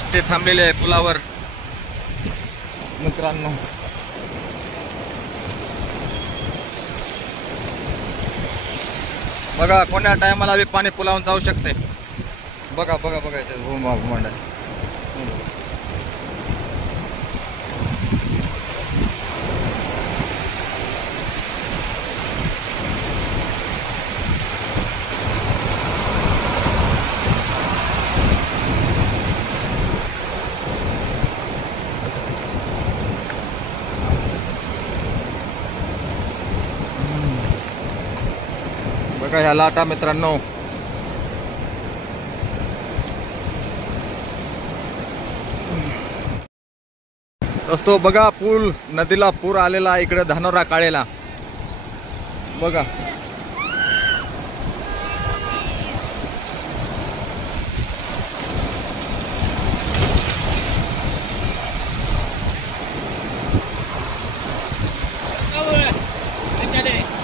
ST थांबलेली आहे पुलावर मित्रांनो. बघा कोण्या टायमाला बी पाणी पुलावून जाऊ शकते. बघा बघा बघायचं घुमांड. बघा ह्या लाटा मित्रांनो. दोस्तो बघा पूल नदीला पूर आलेला इकडे धानोरा काळेला. बघा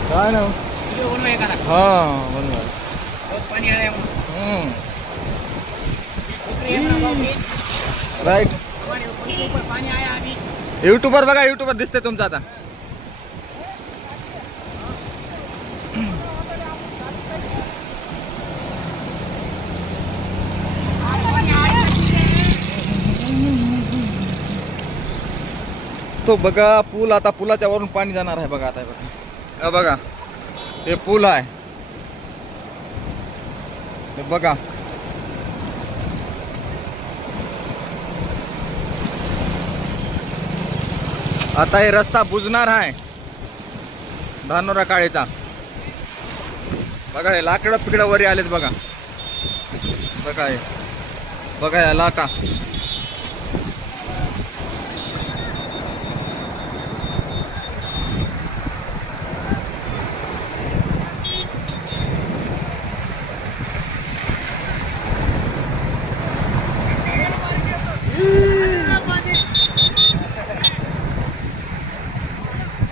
काय ना. हाँ पानी आया राईट. पानी आया अभी. यूट्यूबर बघा यूट्यूबर दिसते तुमचं आता. तो बघा पूल आता पुलाच्या वरून पाणी जाणार आहे. बघा आता बघा बघा हे पूल आहे. हे बघा आता हे रस्ता बुजणार आहे धानोरा काळेचा. बघा हे लाकडं पिकडं वरी आलेत. बघा बघा हे बघा या लाटा.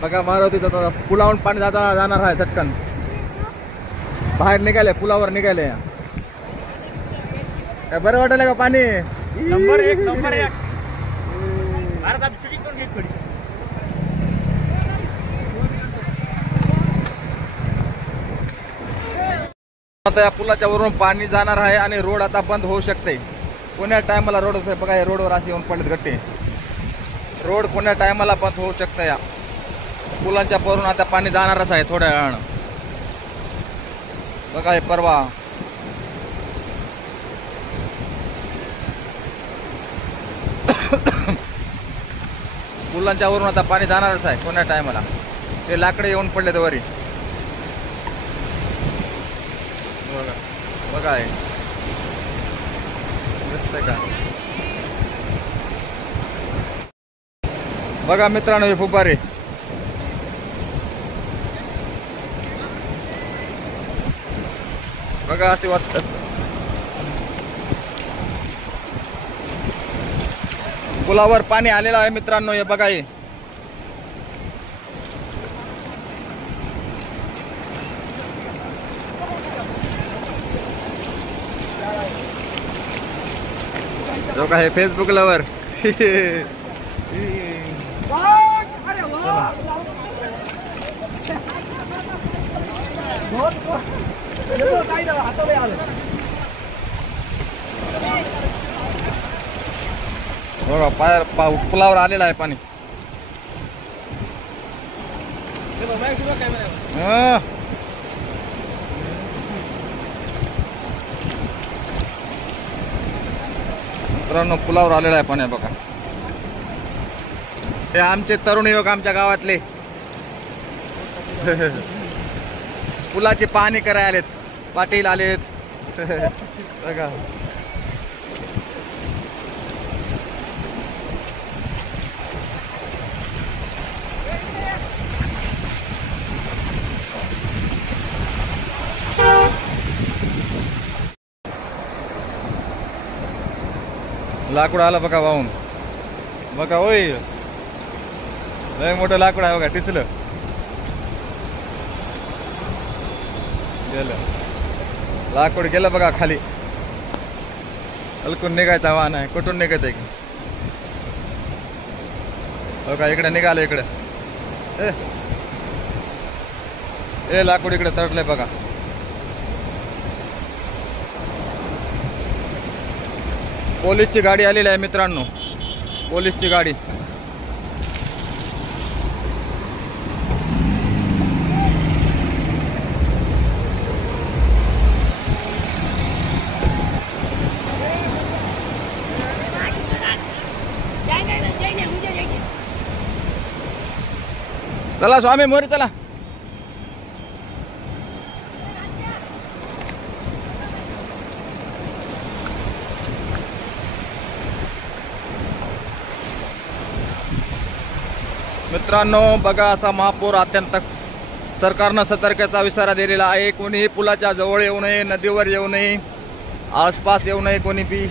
बघा मारुती पुलावरून पाणी जाणार आहे. चटकन बाहेर निघाले पुलावर निघाले. काय बरं वाटलं का पाणी. नंबर एक. आता या पुलाच्या वरून पाणी जाणार आहे आणि रोड आता बंद होऊ शकते. कोण्या टायमाला रोड बघा या रोडवर असे येऊन पडलेत गट्टे. रोड कोण्या टायमाला बंद होऊ शकते. या पुलांच्या वरून आता पाणी जाणारच आहे थोड्या वेळानं. बघा हे परवा पुलांच्या वरून आता पाणी जाणारच आहे कोण्या टायमाला. ते लाकडे येऊन पडले तर वरी. बघा बघा आहे दिसतंय का. बघा मित्रांनो हे फुब्बारे. बघा असे वाटतात. पुलावर पाणी आलेलं आहे मित्रांनो. हे बघा हे जो का हे फेसबुक लवर. बघा पुलावर आलेला आहे पाणी. मित्रांनो पुलावर आलेला आहे पाणी. बघा हे आमचे तरुण युवक आमच्या गावातले पुलाची पाहणी करायला आलेत. पाटील आलेत. बघा लाकूड आलं बघा वाहून. बघा होय लय मोठं लाकूड आहे बघा. टिचलं गेलं लाकूड गेलं बघा खाली. हलकून निघायचा वाहन आहे. कुठून निघत आहे की हो का? इकडे निघालं इकडे. ए लाकूड इकडे तडलंय बघा. पोलीसची गाडी आलेली आहे मित्रांनो, पोलीसची गाडी. चला स्वामी मोरी चला. मित्रांनो बघा, असा महापूर अत्यंत सरकारनं सतर्कतेचा इशारा दिलेला आहे. कोणीही पुलाच्या जवळ येऊ नये, नदीवर येऊ नये, आसपास येऊ नये कोणी बी.